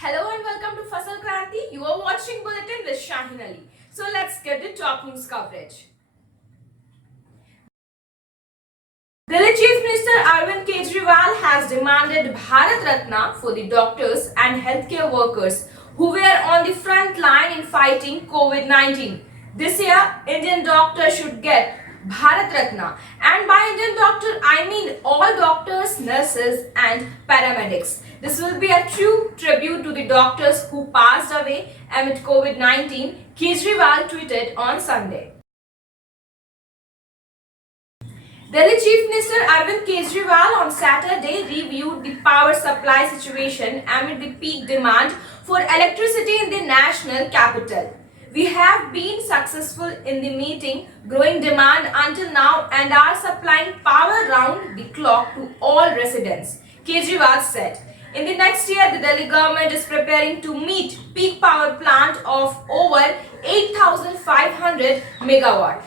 Hello and welcome to Fasal Kranti. You are watching Bulletin with Shahin Ali. So let's get the top news coverage. Delhi Chief Minister Arvind Kejriwal has demanded Bharat Ratna for the doctors and healthcare workers who were on the front line in fighting COVID-19. This year, Indian doctors should get Bharat Ratna, and by Indian doctor I mean all doctors, nurses and paramedics. This will be a true tribute to the doctors who passed away amid COVID-19, Kejriwal tweeted on Sunday. Delhi Chief Minister Arvind Kejriwal on Saturday reviewed the power supply situation amid the peak demand for electricity in the national capital. We have been successful in the meeting growing demand until now and are supplying power round the clock to all residents, Kejriwal said. In the next year, the Delhi government is preparing to meet peak power plant of over 8,500 megawatt.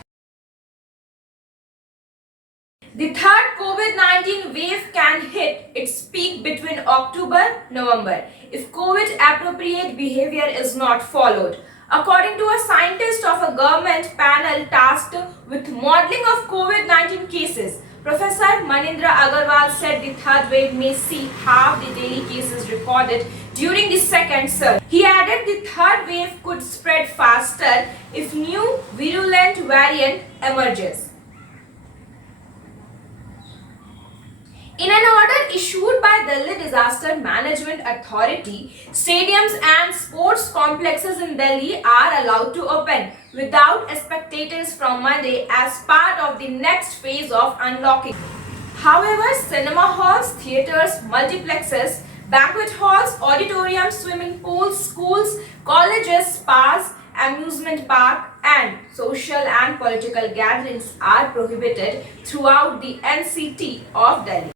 The third COVID-19 wave can hit its peak between October-November if COVID-appropriate behavior is not followed. According to a scientist of a government panel tasked with modeling of COVID-19 cases, Professor Manindra Agarwal said the third wave may see half the daily cases recorded during the second surge. He added the third wave could spread faster if new virulent variant emerges. In an order issued by Delhi Disaster Management Authority, stadiums and sports complexes in Delhi are allowed to open without spectators from Monday as part of the next phase of unlocking. However, cinema halls, theatres, multiplexes, banquet halls, auditoriums, swimming pools, schools, colleges, spas, amusement park and social and political gatherings are prohibited throughout the NCT of Delhi.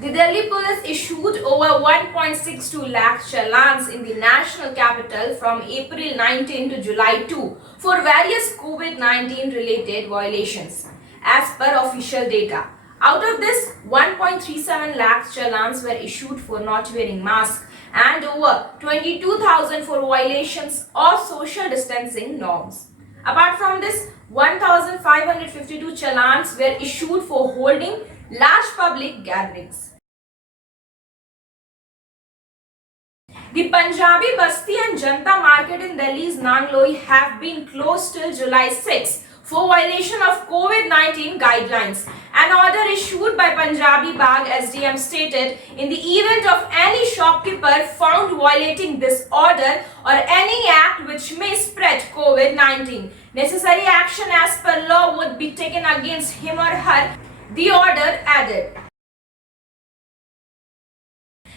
The Delhi police issued over 1.62 lakh challans in the national capital from April 19 to July 2 for various COVID-19 related violations, as per official data. Out of this, 1.37 lakh challans were issued for not wearing masks and over 22,000 for violations of social distancing norms. Apart from this, 1,552 challans were issued for holding large public gatherings. The Punjabi Basti and Janta Market in Delhi's Nangloi have been closed till July 6 for violation of COVID-19 guidelines. An order issued by Punjabi Bagh SDM stated, in the event of any shopkeeper found violating this order or any act which may spread COVID-19, necessary action as per law would be taken against him or her, the order added.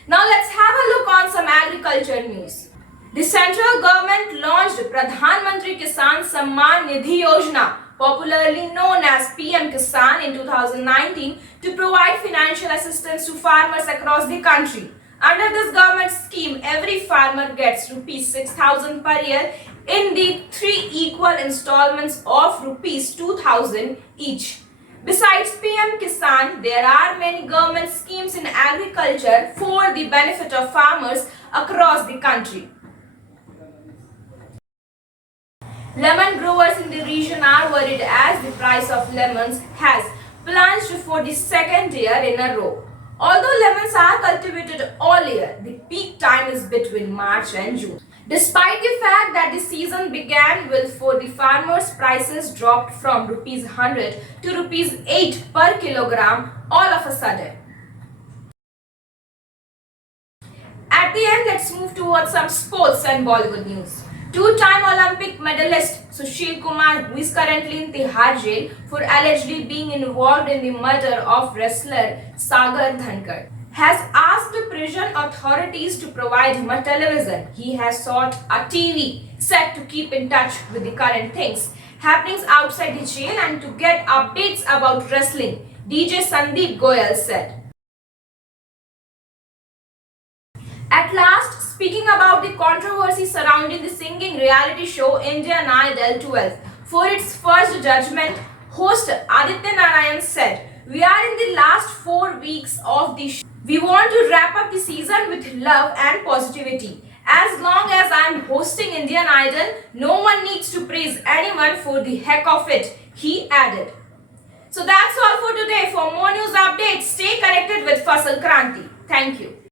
Now let's have a look on some agriculture news. The central government launched Pradhan Mantri Kisan Samman Nidhi Yojana, popularly known as PM Kisan, in 2019 to provide financial assistance to farmers across the country. Under this government scheme, every farmer gets rupees 6,000 per year in the 3 equal installments of rupees 2,000 each. Besides PM Kisan, there are many government schemes in agriculture for the benefit of farmers across the country. Lemon growers in the region are worried as the price of lemons has plunged for the second year in a row. Although lemons are cultivated all year, the peak time is between March and June. Despite the fact that the season began well for the farmers, prices dropped from rupees 100 to rupees 8 per kilogram all of a sudden. At the end, let's move towards some sports and Bollywood news. Two-time Olympic medalist Sushil Kumar, who is currently in Tihar jail for allegedly being involved in the murder of wrestler Sagar Dhankar, has asked the prison authorities to provide him a television. He has sought a TV set to keep in touch with the current things happenings outside the jail and to get updates about wrestling, DJ Sandeep Goyal said. At last, speaking about the controversy surrounding the singing reality show Indian Idol 12, for its first judgment, host Aditya Narayan said, "We are in the last 4 weeks of the show. We want to wrap up the season with love and positivity. As long as I am hosting Indian Idol, no one needs to praise anyone for the heck of it, he added. So that's all for today. For more news updates, stay connected with Fasal Kranti. Thank you.